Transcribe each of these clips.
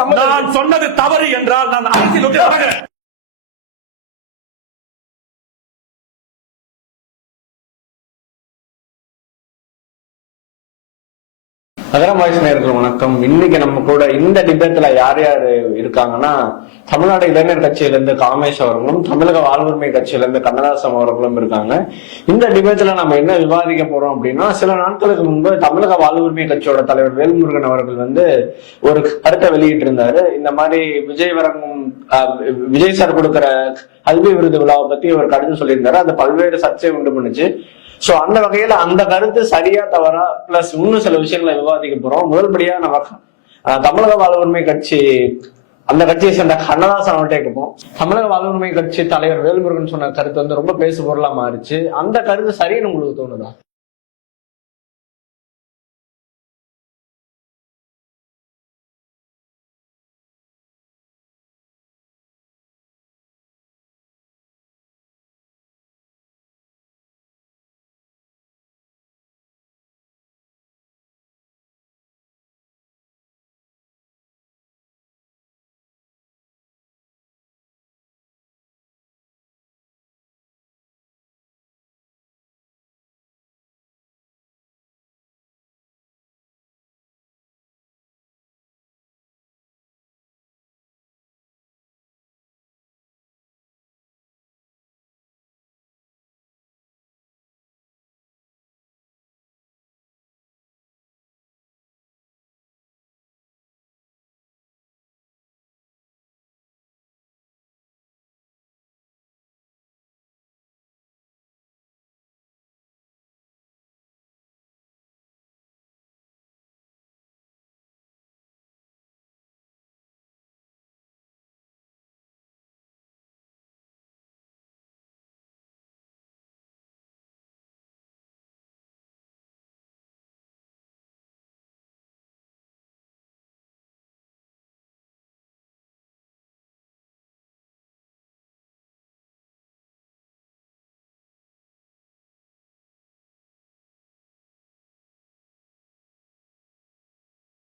நான் சொன்னது தவறு என்றால் நான் அரசியல் விட்டு விலகுறேன். நகரம் வாய்ஸ் நேயர்கள் வணக்கம். இன்னைக்கு நம்ம கூட இந்த டிபேட்ல யார் யாரு இருக்காங்கன்னா, தமிழ்நாடு இளைஞர் கட்சியிலிருந்து காமேஷ் அவர்களும், தமிழக வாழ்வுரிமை கட்சியிலிருந்து கண்ணதாசன் அவர்களும் இருக்காங்க. இந்த டிபேட்ல நம்ம என்ன விவாதிக்க போறோம் அப்படின்னா, சில நாட்களுக்கு முன்பு தமிழக வாழ்வுரிமை கட்சியோட தலைவர் வேல்முருகன் அவர்கள் ஒரு கருத்தை வெளியிட்டு இருந்தாரு. இந்த மாதிரி விஜய் சார் கொடுக்கிற கல்வி விருது விழாவை பத்தி ஒரு கருத்து சொல்லியிருந்தாரு. அது பல்வேறு சர்ச்சை உண்டு பண்ணுச்சு. சோ அந்த வகையில அந்த கருத்து சரியா தவறா பிளஸ் இன்னும் சில விஷயங்களை விவாதிக்க போறோம். முதல்படியா நம்ம தமிழக வாழ்வுரிமை கட்சி அந்த கட்சியை சேர்ந்த கண்ணதாசன் அவர்கிட்ட கேட்போம். தமிழக வாழ்வுரிமை கட்சி தலைவர் வேல்முருகன் சொன்ன கருத்து ரொம்ப பேசு பொருளா மாறிச்சு. அந்த கருத்து சரின்னு உங்களுக்கு தோணுதா?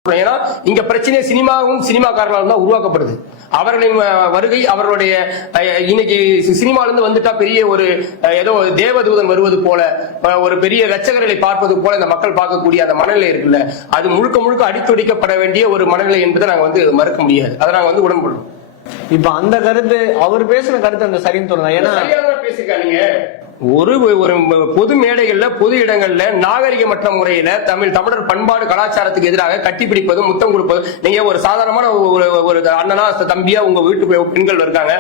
ஏன்னா இங்க பிரச்சனை சினிமாவும் சினிமாக்காரர்களால் தான் உருவாக்கப்படுது. அவர்களின் வருகை அவர்களுடைய இன்னைக்கு சினிமாவிலிருந்து வந்துட்டா பெரிய ஒரு ஏதோ தேவதூதன் வருவது போல, ஒரு பெரிய ரட்சகர்களை பார்ப்பது போல இந்த மக்கள் பார்க்கக்கூடிய அந்த மனநிலை இருக்குல்ல, அது முழுக்க முழுக்க அடித்துடிக்கப்பட வேண்டிய ஒரு மனநிலை என்பதை நாங்க மறுக்க முடியாது. அதை நாங்க உடன்படுறோம். இப்ப அந்த கருத்து அவர் பேசின கருத்து அந்த சரின்னு தோணுதா? ஏன்னா பேசிருக்காங்க ஒரு பொது மேடைகள்ல பொது இடங்கள்ல நாகரிகமற்ற முறையில தமிழர் பண்பாடு கலாச்சாரத்துக்கு எதிராக கட்டிப்பிடிப்பதும் முத்தம் கொடுப்பதும். நீங்க ஒரு சாதாரணமான ஒரு அண்ணனா தம்பியா உங்க வீட்டு பெண்கள் இருக்காங்க,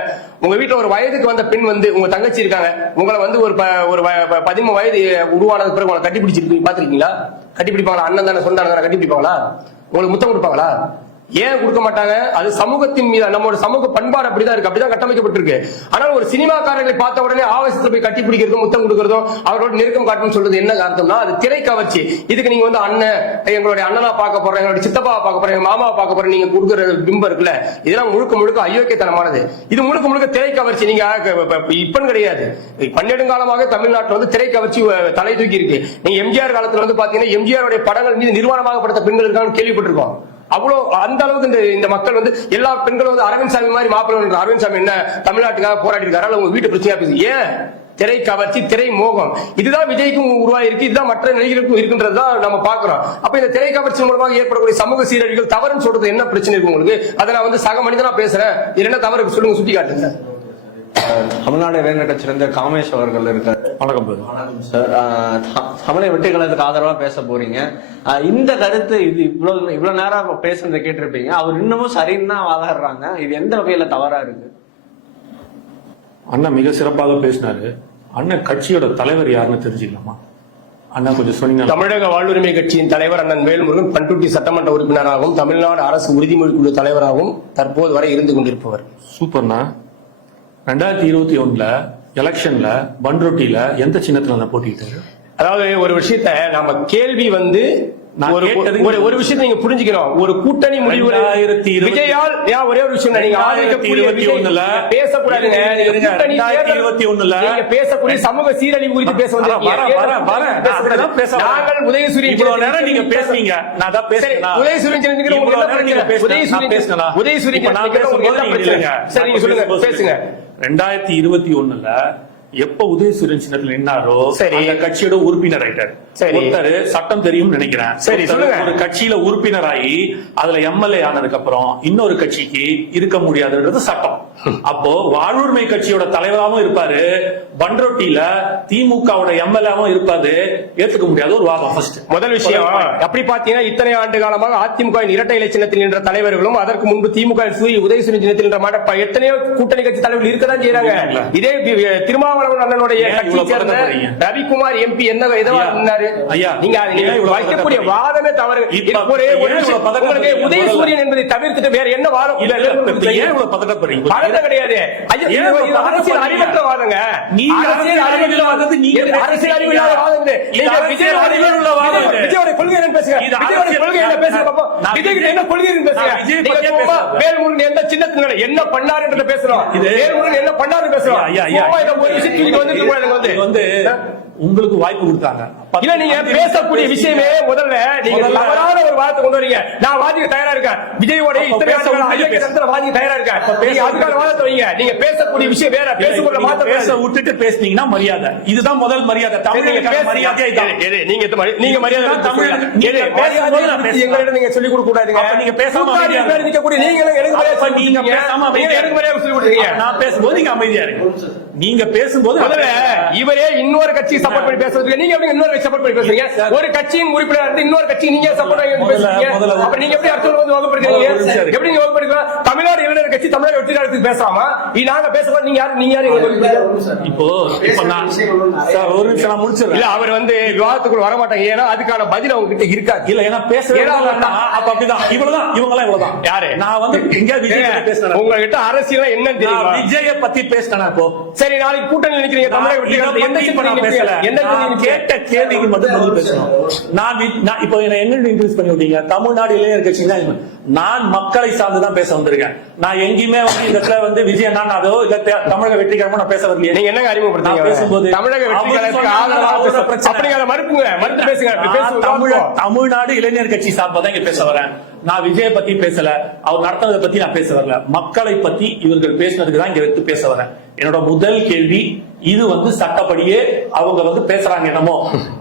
உங்க வீட்டுல ஒரு வயதுக்கு வந்த பெண் உங்க தங்கச்சி இருக்காங்க, உங்களை ஒரு 13 வயது உருவானது பிறகு உங்களை கட்டிப்பிடிச்சிருக்கு பாத்திருக்கீங்களா? கட்டிப்பிடிப்பாங்களா? அண்ணன் தானே சொன்னாங்க, கட்டிப்பிடிப்பாங்களா? உங்களுக்கு முத்தம் கொடுப்பாங்களா? ஏன் கொடுக்க மாட்டாங்க? அது சமூகத்தின் மீது நம்மளோட சமூக பண்பாடு அப்படிதான் இருக்கு, அப்படிதான் கட்டமைக்கப்பட்டிருக்கு. ஆனால் ஒரு சினிமாக்காரர்களை பார்த்த உடனே ஆவேசத்துல போய் கட்டி பிடிக்கிறதும் முத்தம் கொடுக்கறதும் அவரோட நெருக்கம் காட்டணும் சொல்றது என்ன அர்த்தம்னா, அது திரை கவர்ச்சி. இதுக்கு நீங்க அண்ணன், எங்களுடைய அண்ணனா பார்க்க போறேன், எங்களுடைய சித்தப்பாவை பார்க்க போறேன், மாமாவை பார்க்க போறேன், நீங்க கொடுக்குற பிம்பம் இருக்குல்ல, இதெல்லாம் முழுக்க முழுக்க அயோக்கியத்தனமானது. இது முழுக்க முழுக்க திரை கவர்ச்சி. நீங்க இப்பன்னு கிடையாது, பன்னெடுங்காலமாக தமிழ்நாட்டில் திரை கவர்ச்சி தலை தூக்கி இருக்கு. நீங்க எம்ஜிஆர் காலத்துல பாத்தீங்கன்னா எம்ஜிஆருடைய படங்கள் மீது நிர்வாணமாக படுத்த பெண்கள் இருக்கான்னு கேள்விப்பட்டிருக்கோம். அவ்வளவு அந்த அளவுக்கு இந்த மக்கள் எல்லா பெண்களும் அரவிந்த் சாமி மாதிரி மாப்பிள்ளை. அரவிந்த் சாமி என்ன தமிழ்நாட்டுக்காக போராடி இருக்காரு? உங்க வீட்டு பிரச்சனையா பேசு. ஏன்? திரை கவர்ச்சி, திரை மோகம். இதுதான் விஜய்க்கும் உருவாயிருக்கு, இதுதான் மற்ற நடிகர்களுக்கும் இருக்குன்றதுதான் நம்ம பாக்குறோம். அப்ப இந்த திரை கவர்ச்சி மூலமாக ஏற்படக்கூடிய சமூக சீரழிவுகள் தவறுன்னு சொல்றது என்ன பிரச்சனை இருக்கு உங்களுக்கு? அதை நான் சக மனிதனா பேசுறேன், இது என்ன தவறு சொல்லுங்க, சுட்டி காட்டுங்க. தமிழ்நாடு இளைஞர் கட்சியிலிருந்து காமேஷ் அவர்கள் இருக்காரு. வணக்கம் சார். தமிழை வெற்றிகளுக்கு ஆதரவா பேச போறீங்க. இந்த கருத்து இது இவ்வளவு நேரம் பேசுறதை கேட்டிருப்பீங்க. அவர் இன்னமும் சரின்னு தான் வாதாடுறாங்க. இது எந்த வகையில தவறா இருக்கு? அண்ணா மிக சிறப்பாக பேசினாரு. அண்ணன் கட்சியோட தலைவர் யாருன்னு தெரிஞ்சுக்கலாமா? அண்ணா கொஞ்சம் சொன்னீங்க. தமிழக வாழ்வுரிமை கட்சியின் தலைவர் அண்ணன் வேல்முருகன் பண்ருட்டி சட்டமன்ற உறுப்பினராகவும் தமிழ்நாடு அரசு உறுதிமொழி குழு தலைவராகவும் தற்போது வரை இருந்து கொண்டிருப்பவர். சூப்பர்ண்ணா. 2021 எலெக்ஷன்ல பண்ருட்டியில எந்த சின்னத்துல போட்டிட்டாரு? அதாவது ஒரு விஷயத்த நம்ம கேள்வி நான் கேட்டது ஒரு விஷயத்தை நீங்க புரிஞ்சுக்கணும். ஒரு கூட்டணி முடிவு 2020 விஜயால் ஒரே ஒரு விஷயம் நீங்க 2021 பேசக்கூடாதுங்க. 2021 நீங்க பேசக்கூடிய சமூக சீரழிவு குறித்து பேச நாங்கள் உதயசூரியன் இவ்வளவு நேரம் நீங்க பேசுறீங்க. நான் தான் பேசுறேன். சரி நீங்க சொல்லுங்க, பேசுங்க. 2021 எப்ப உதயசூரியன் சின்னத்துல நின்னாரோ அந்த கட்சியோட உறுப்பினர் ஆயிட்டாரு. ஒருத்தர் சட்டம் தெரியும் நினைக்கிறேன். சரி சொல்லுங்க. ஒரு கட்சியில உறுப்பினராகி அதுல எம்எல்ஏ ஆனதுக்கு அப்புறம் இன்னொரு கட்சிக்கு இருக்க முடியாதுன்றது சட்டம். அப்போ வாழ்வுரிமை கட்சியோட தலைவராகவும் இருப்பாரு, பண்ரொட்டியில திமுகவோட எம்எல்ஏவும் இருப்பாரு. ஏத்துக்க முடியாத ஒரு வாதம். முதல் விஷயம், அப்படி பாத்தீங்கன்னா இத்தனை ஆண்டு காலமாக அதிமுக இரட்டை இலை சின்னத்தில் நின்ற தலைவர்களும் அதற்கு முன்பு திமுக உதயசூரியன் சின்னத்தில் நின்ற மாட்ட எத்தனையோ கூட்டணி கட்சி தலைவர்கள் இருக்கதான் செய்யறாங்க. இதே திருமாவளவன் அண்ணனுடைய கட்சியை சேர்ந்த ரவிக்குமார் எம்பி என்ன எதுவா இருந்தாரு? நீங்க வைக்கக்கூடிய வாதமே தவறு. உதயசூரியன் என்பதை தவிர்த்துட்டு வேற என்ன வாதம் கிடையாது. அரசியல் அறிவற்ற வாதங்க. அரசியல் அறிவில்லாத வாதம். விஜயோட கொள்கை பேசுங்க. விஜய் என்ன கொள்கை பேசுங்க. வேல்முருகன் எந்த சின்னத்தினால என்ன பண்ணாரு என்று பேசுறோம். வேல்முருகன் என்ன பண்ணாரு பேசுறோம். உங்களுக்கு வாய்ப்பு கொடுத்தாங்க. இல்ல நீங்க பேசக்கூடிய விஷயமே முதல்ல நீங்க தவறான ஒரு வார்த்தை கொண்டு வரீங்க. நான் வாதிக்க தயாரா இருக்கேன். விஜயோட இத்தனை வாதிக்க தயாரா இருக்கேன். அதுக்கான வாதத்தை வைங்க. நீங்க பேசக்கூடிய விஷயம் வேற. பேசக்கூடிய வார்த்தை பேச விட்டுட்டு பேசுனீங்கன்னா மரியாதை. இதுதான் முதல் மரியாதை. தமிழுக்கு மரியாதை. நீங்க மரியாதை எங்களிடம் நீங்க சொல்லிக் கொடுக்க கூடாதுங்க. நீங்க பேசாம இருக்கக்கூடிய நீங்க எனக்கு மரியாதை சொல்லி கொடுத்தீங்க. நான் பேசும்போது நீங்க அமைதியா இருக்கு. நீங்க பேசும்போது இவரே இன்னொரு கட்சி சப்போர்ட் பண்ணி பேசுறதுக்கு நீங்க எப்படி இன்னொரு கட்சி சப்போர்ட் பண்ணி பேசுறீங்க? ஒரு கட்சியின் உறுப்பினர் இருந்து இன்னொரு கட்சி நீங்க சப்போர்ட் பண்ணி பேசுறீங்க. அப்ப நீங்க எப்படி அடுத்த வந்து வகுப்படுறீங்க? எப்படி நீங்க வகுப்படுறீங்க? தமிழ்நாடு இளைஞர் கட்சி தமிழ்நாடு வெற்றி கழகத்துக்கு பேசாம நாங்க பேசலாம். நீங்க யாரு இப்போ நான் சார் ஒரு நிமிஷம் நான் முடிச்சிடுறேன். இல்ல அவர் வந்து விவாதத்துக்குள்ள வர மாட்டாங்க. ஏன்னா அதுக்கான பதில் அவங்க கிட்ட இருக்காது. இல்ல ஏன்னா பேசுறேன். அப்ப அப்படிதான் இவ்வளவுதான் இவங்கலாம் இவ்வளவுதான். யாரு நான் வந்து இங்க விஜய் பேசுறேன். உங்ககிட்ட அரசியல் என்னன்னு தெரியும். விஜய பத்தி பேசினா இப்போ சரி நாளைக்கு கூட்டணி நினைக்கிறீங்க தமிழக வெற்றி கழகத்துக்கு எந்த பேசல. என்ன கேட்ட கேள்விக்கு மட்டும் பதில் பேசணும். நான் இப்போ என்ன இன்ட்ரோடியூஸ் பண்ணி விட்டீங்க. தமிழ்நாடு இளைஞர் கட்சி தான். நான் மக்களை சார்ந்துதான் பேச வந்திருக்கேன். நான் எங்கேயுமே வந்து இந்த இடத்துல வந்து விஜய் நான் அதோ இல்ல தமிழக வெற்றி கழகம் நான் பேச வரலையே. நீங்க என்ன அறிமுகப்படுத்தீங்க பேசும்போது தமிழக வெற்றி கழகத்துக்கு ஆதரவாக பிரச்சனை மறுப்புங்க மறுத்து பேசுங்க. தமிழ்நாடு இளைஞர் கட்சி சார்பா தான் இங்க பேச வரேன். நான் விஜய பத்தி பேசல. அவர் நடத்துறதை பத்தி நான் பேச வரல. மக்களை பத்தி இவர்கள் பேசினதுக்கு தான் இங்க எடுத்து பேச வரேன். என்னோட முதல் கேள்வி இது வந்து சட்டப்படியே அவங்க வந்து பேசுறாங்க என்னமோ.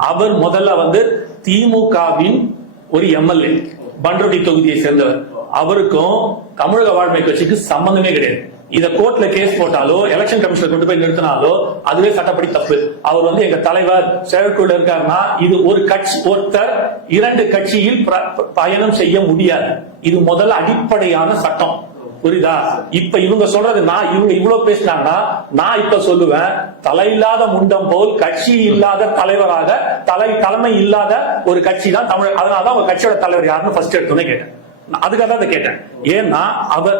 அவர் முதல்ல வந்து திமுகவின் ஒரு எம்எல்ஏ பண்ருட்டி தொகுதியை சேர்ந்தவர். அவருக்கும் தமிழக வாழ்மை கட்சிக்கு சம்பந்தமே கிடையாது. இத கோர்ட்ல கேஸ் போட்டாலோ எலெக்ஷன் கமிஷன் கொண்டு போய் நிறுத்தினாலோ அதுவே சட்டப்படி தப்பு. அவர் வந்து எங்க தலைவர் செயற்குள்ள இருக்காருன்னா இது ஒரு கட்சி ஒருத்தர் இரண்டு கட்சியில் பயணம் செய்ய முடியாது. இது முதல்ல அடிப்படையான சட்டம். புரியுதா? இப்ப இவங்க சொல்றது இவங்க இவ்வளவு பேசினாங்கன்னா நான் இப்ப சொல்லுவேன் தலையில்லாத முண்டம் போல் கட்சி இல்லாத தலைவராக தலைமை இல்லாத ஒரு கட்சி தான் தமிழ். அதனாலதான் உங்க கட்சியோட தலைவர் யாருன்னு ஃபர்ஸ்ட் எடுத்தோன்னே கேட்டேன். அதுக்காக தான் கேட்டேன். ஏன்னா அவர்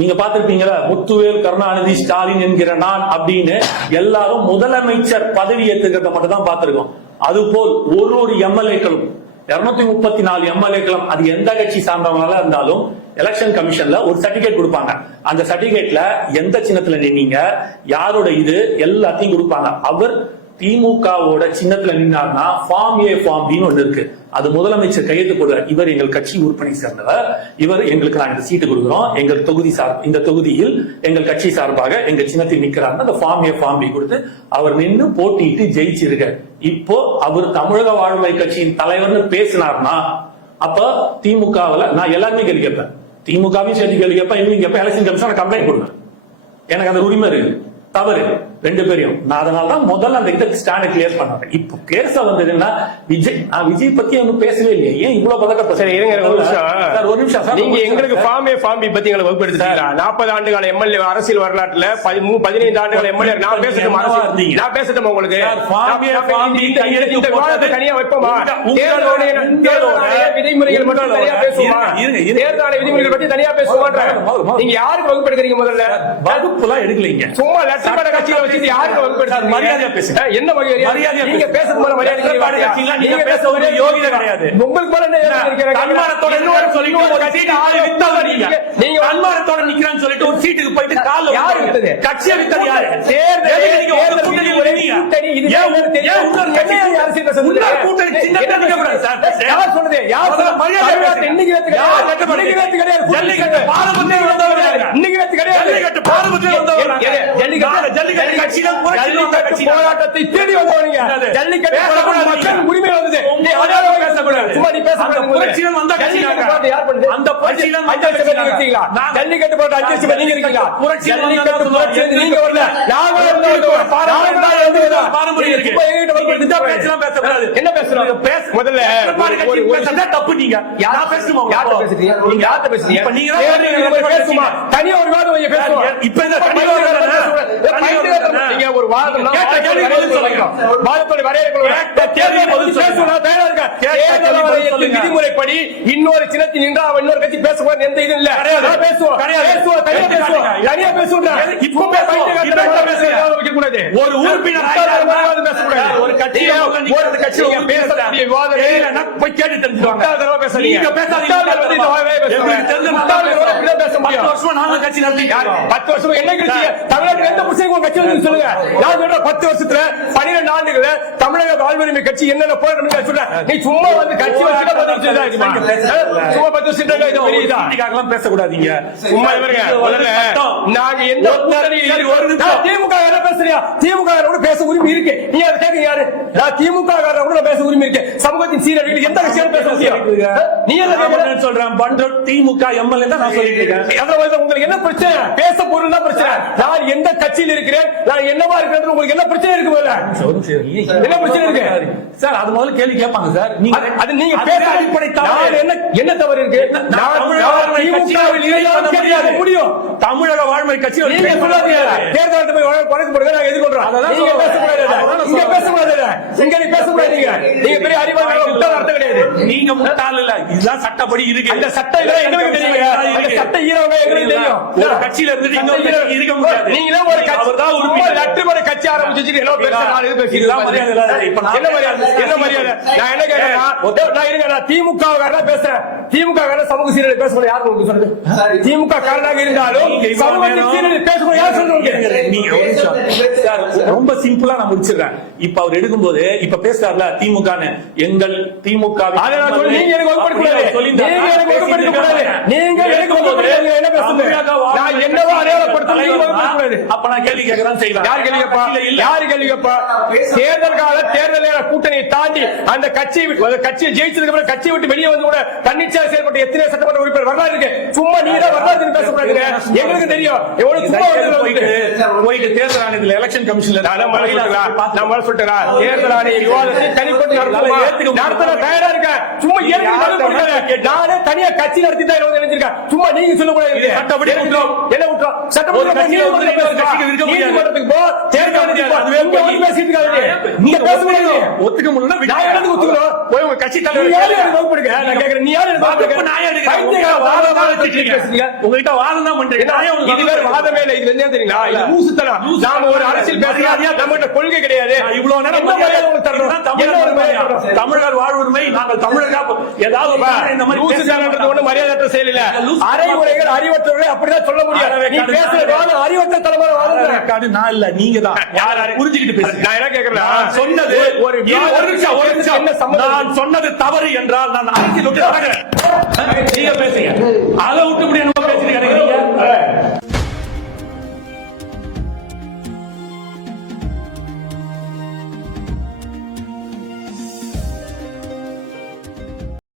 நீங்க பாத்திருப்பீங்களா முத்துவேல் கருணாநிதி ஸ்டாலின் என்கிற நான் அப்படின்னு எல்லாரும் முதலமைச்சர் பதவி ஏற்றுக்கிறத மட்டும் தான் பார்த்திருக்கோம். அதுபோல் ஒரு எம்எல்ஏக்களும் 234 எம்எல்ஏக்களும் அது எந்த கட்சி சார்ந்தவங்களா இருந்தாலும் எலெக்ஷன் கமிஷன்ல ஒரு சர்டிபிகேட் கொடுப்பாங்க. அந்த சர்டிபிகேட்ல எந்த சின்னத்துல நின்னீங்க யாரோட இது எல்லாத்தையும் கொடுப்பாங்க. அவர் திமுகவோட சின்னத்துல நின்னார்னா ஃபார்ம் ஏ ஃபார்ம் பின்னு ஒண்ணு இருக்கு. அது முதலமைச்சர் கையெழுத்து போடுவார். இவர் எங்கள் கட்சி உறுப்பினர் சேர்ந்தவர். இவர் எங்களுக்கு நாங்க சீட்டு கொடுக்கிறோம். எங்கள் தொகுதி இந்த தொகுதியில் எங்கள் கட்சி சார்பாக எங்க சின்னத்தில் நிக்கிறாருன்னா அந்த ஃபார்ம் ஏ ஃபார்ம் பி கொடுத்து அவர் நின்று போட்டிட்டு ஜெயிச்சிருக்கார். இப்போ அவர் தமிழக வாழ்மை கட்சியின் தலைவர்னு பேசினார்னா அப்ப திமுகவில் நான் எல்லாருமே கேள்வி கேட்பேன். திமுகவையும் சேர்த்து கேள்வி கேட்பேன். இவங்க கேட்பேன். எலெக்ஷன் கமிஷன் கம்ப்ளைண்ட் கொடுங்க. எனக்கு அந்த உரிமை இருக்கு. தவறு ரெண்டு பேரையும். நான் அதனாலதான் முதல்ல அந்த இதுக்கு ஸ்டாண்ட் கிளியர் பண்ணேன். இப்போ கேஸ வந்ததுன்னா விஜய் பத்தி ஒன்னும் பேசவே இல்லையே. ஏன் இவ்வளவு பதக்க? சரி இருங்க ஒரு நிமிஷம். நீங்க எங்களுக்கு ஃபார்ம் ஏ ஃபார்ம் பி பத்தி எங்களை வகுப்படுத்தீங்களா? 40 ஆண்டுகால எம்எல்ஏ அரசியல் வரலாற்றுல 15 ஆண்டுகால எம்எல்ஏ நான் பேசட்டும் உங்களுக்கு இந்த விவாதத்தை தனியா வைப்போமா? விதிமுறைகள் மட்டும் தனியா பேசுவோமா? தேர்தல் விதிமுறைகள் பத்தி தனியா பேசுவோமா? நீங்க யாருக்கு வகுப்படுத்துறீங்க? முதல்ல வகுப்புலாம் எடுக்கலீங்க. சும்மா லட்சப்பட கட்சியில விஷயத்தை யாருக்கு வகுப்படுத்தாது? மரியாதையா பேசுங்க. என்ன மரியாதை? நீங்க பேசுறது போல மரியாதை நீங்க பேச ஒரு யோகிதை கிடையாது. உங்களுக்கு போல என்ன தன்மானத்தோட இன்னொரு சொல்லிட்டு ஒரு சீட்டு ஆளு வித்தவங்க நீங்க. நீங்க தன்மானத்தோட நிக்கிறேன்னு சொல்லிட்டு ஒரு சீட்டுக்கு போயிட்டு கால்ல யாரு வித்தது? கட்சியை வித்தது யாரு? தேர்தல் நீங்க ஒரு கூட்டணி வரீங்க. ஏன் உங்க கட்சி அரசியல் பேச உங்க கூட்டணி சின்னத்தை நிக்க கூடாது சார். யார் சொன்னது? யார் மரியாதை? இன்னைக்கு வேத்து கிடையாது. ஜல்லிக்கட்டு பாரம்பரியம் வந்தவர் யாரு? இன்னைக்கு வேத்து கிடையாது. ஜல்லிக்கட்டு பாரம்பரியம் வந்தவர் ஜல்லிக்கட்டு கட்சியில போராட்டத்தை தேடி வந்தவங்க. ஜல்லிக்கட்டு மக்கள் உரிமை வந்தது. நீ அதால பேசக்கூடாது. சும்மா நீ பேசக்கூடாது. புரட்சியில் வந்த ஜல்லிக்கட்டு யார் பண்ணது? அந்த புரட்சியில வந்தீங்களா? ஜல்லிக்கட்டு போராட்ட 5 லட்சம் நீங்க இருக்கீங்களா? ஜல்லிக்கட்டு புரட்சி நீங்க வரல. நாங்க பாரம்பரியம் இருக்கு. இந்த பேச்சலாம் பேசக்கூடாது. என்ன பேசுறோம்? முதல்ல தப்பு. நீங்க யாரா பேசணுமா? யார்ட்ட பேசுறீங்க? நீங்க யார்ட்ட பேசுறீங்க? இப்ப நீங்க பேசுமா? தனியா ஒரு வாதம் வைங்க பேசுவோம். இப்ப இந்த தனியா நீங்க ஒரு வாதம் வாதத்தோட விதிமுறைப்படி இன்னொரு சின்னத்தில் நின்றா இன்னொரு கட்சி பேசக்கூடாது. எந்த இது இல்ல. பேசுவோம் தனியா பேசுவோம். ஒரு உறுப்பினர் ஒரு கட்சியில பேசக்கூடிய விவாதம் போய் கேட்டு தெரிஞ்சுவாங்க. நீங்க பேச வருஷம் நாங்க கட்சி நடத்தி 10 வருஷம் என்ன கட்சி? தமிழ்நாட்டில் எந்த பிரச்சனைக்கும் கட்சி வந்து சொல்லுங்க. நான் சொல்றேன் 10 வருஷத்துல 12 ஆண்டுகள தமிழக வாழ்வுரிமை கட்சி என்னென்ன போராட்டம் சொல்றேன். நீ சும்மா வந்து கட்சி வச்சுட்டா 10 வருஷம் சும்மா 10 வருஷம் பேசக்கூடாதீங்க. சும்மா இருங்க. நாங்க எந்த திமுக பேசுறியா? திமுக பேச உரிமை இருக்கு. நீ அதை கேட்க யாரு? திமுக கூட பேச உரிமை இருக்கு. சமூகத்தின் சீரழிவு எந்த கட்சியாலும் பேச முடியும். நீ என்ன சொல்றேன்? பண்றோம் திமுக எம்எல்ஏ தான் நான் சொல்லிட்டு இருக்கேன். உங்களுக்கு என்ன பிரச்சனை? பேச பொருள் தான் பிரச்சனை. நான் எந்த கட்சியில் இருக்கிறேன், நான் என்னவா இருக்கிறேன், உங்களுக்கு என்ன பிரச்சனை இருக்கு? என்ன பிரச்சனை இருக்கு சார்? அது முதல்ல கேள்வி கேட்பாங்க சார். அது நீங்க பேச அடிப்படை தவறு என்ன தவறு இருக்கு? முடியும் தமிழக வாழ்மை கட்சி நீங்க சொல்லாதீங்க. தேர்தல் போய் வழக்கு போடுங்க, நாங்க எதிர்கொள்றோம். நீங்க பேசக்கூடாது. இங்க பேசக்கூடாது. இங்க நீ பேசக்கூடாது. நீங்க பெரிய அறிவாளி முட்டாள் அர்த்தம் கிடையாது. நீங்க முட்டாள் இல்ல. இதுதான் சட்டப்படி இருக்கு. அந்த சட்டம் இல்ல எங்களுக்கு தெரியும். அந்த சட்ட ஈரவங்க எங்களுக்கு தெரியும். ஒரு கட்சியில இருந்து இன்னொரு இருக்க முடியாது. நீங்களே ஒரு கட்சி அவர்தான் ஒரு லட்சம் கட்சி ஆரம்பிச்சிட்டு ஏதோ பேச நாலு இது பேசிட்டு மரியாதை இல்ல. இப்ப என்ன மரியாதை? என்ன மரியாதை? நான் என்ன கேக்குறேன்? நான் இருங்க. நான் திமுக காரனா பேசுறேன். திமுக காரனா சமூக சீரழிவு பேசக்கூடாது. யாரு உங்களுக்கு சொல்றது? திமுக காரனாக இருந்தாலும் சமூகத்தின் சீரழிவு பேசக்கூடாது. யார் சொல்றது? நீங்க ஒரு நிமிஷம் சார், ரொம்ப சிம்பிளா நான் முடிச்சிடுறேன். இப்ப அவர் எடுக்கும்போது இப்ப பேசுறாருல திமுகன்னு, எங்கள் திமுக நீங்க எனக்கு வகுப்படுத்தக்கூடாது. நீங்க எனக்கு வகுப்படுத்தக்கூடாது. நீங்க எனக்கு வகுப்படுத்தக்கூடாது. என்ன பேசுறீங்க? நான் என்னவோ அடையாளப்படுத்த நீங்க வகுப்படுத்தக்கூடாது. அப்ப நான் கேள்வி கேட்கறேன் செய்வேன். யார் கேள்வி கேட்பா? யாரு கேள்வி கேட்பா? தேர்தல் கால தேர்தல் கூட்டணியை தாண்டி அந்த கட்சியை ஜெயிச்சதுக்கு அப்புறம் கட்சியை விட்டு வெளியே வந்து கூட தன்னிச்சையாக செயல்பட்ட எத்தனை சட்டமன்ற உறுப்பினர் வரலாறு இருக்கு. சும்மா நீங்க தான் வரலாறு பேசக்கூடாதுங்க. எங்களுக்கு தெரியும் எவ்வளவு சும்மா போயிட்டு தேர்தல் ஆணையத்தில் எலெக்ஷன் கமிஷன்ல நம்ம சொல்லிட்டேன். தேர்தல் ஆணைய விவாதத்தை தனிப்பட்டு நடத்த தயாரா இருக்கேன். சும்மா நானே தனியா கட்சி நடத்தி தான் நினைச்சிருக்கேன். சும்மா நீங்க சொல்லக்கூடாது. சட்டப்படி விட்டுறோம். என்ன விட்டுறோம்? சட்டப்படி நீதிமன்றத்துக்கு போ. தேர்தல் ஒத்துக்க முடியல. போய் உங்க கட்சி தலைவர் நான் கேக்குறேன். நீ யாரு? உங்ககிட்ட வாதம் தான் பண்றீங்க. வாதமே இல்லை. இது என்ன தெரியுங்களா? நாம ஒரு அரசியல் பேசுறாதியா? நம்மகிட்ட கொள்கை கிடையாது. இவ்வளவு நேரம் தமிழர் வாழ்வுரிமை நாங்கள் தமிழர்கள் ஏதாவது இந்த மாதிரி ஒண்ணு மரியாதை செயல் இல்ல. அரைமுறைகள் அறிவற்றவர்களை அப்படிதான் சொல்ல முடியாது. நீ பேசுற அறிவற்ற தலைமுறை நான் இல்ல, நீங்க தான் புரிஞ்சுக்கிட்டு பேசுங்க. நான் என்ன கேக்குறேன்? சொன்னது ஒரு நிமிஷம் நான் சொன்னது தவறு என்றால் நான் அரசியல் விட்டு நீங்க பேசுங்க. அதை விட்டு